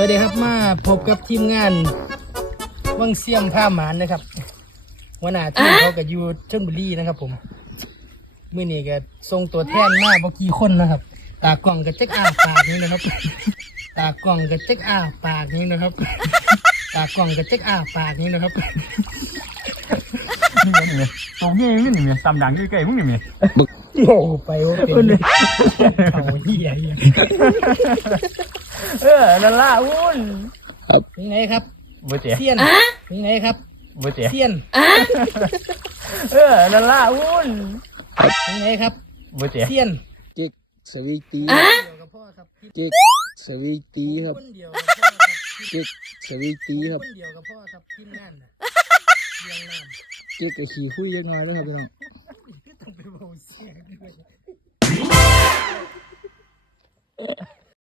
วัสดีครับมาพบกับทีมงานวังเสียมผ้าหมานนะครับหัวหน้าทีมเขากับยูชลบุรีนะครับผมมื่อนี้ก็ส่งตัวแทนมาบ่กี่คนนะครับตากล่องกับเจ๊กอ้าปากนี่นะครับตากล่องกับเจ๊กอ้าปากนี่นะครับตากล่องกับเจ๊กอ้าปากนี่นะครับนี่ไงตรงนี้นี่ไงตำดังใกล้ๆมึงนี่ไงโอ้ไปโอ้เป็นเอาที่ใหญ่นั่นล่ะวุ้นเป็นไงครับบ่เจ๋เซียนเป็นไงครับบ่เจ๋เซียนนั่นล่ะวุ้นเป็นไงครับบ่เจ๋เซียนเก๊กสวีตีเก๊กสวีตีครับเก๊กสวีตีครับคนเดียวกับพ่อครับทีมงานน่ะเรียงน้ำเก๊กกับขี่คุยเล็กน้อยแล้วครับพี่น้องต้องไปเบาเสียงด้วย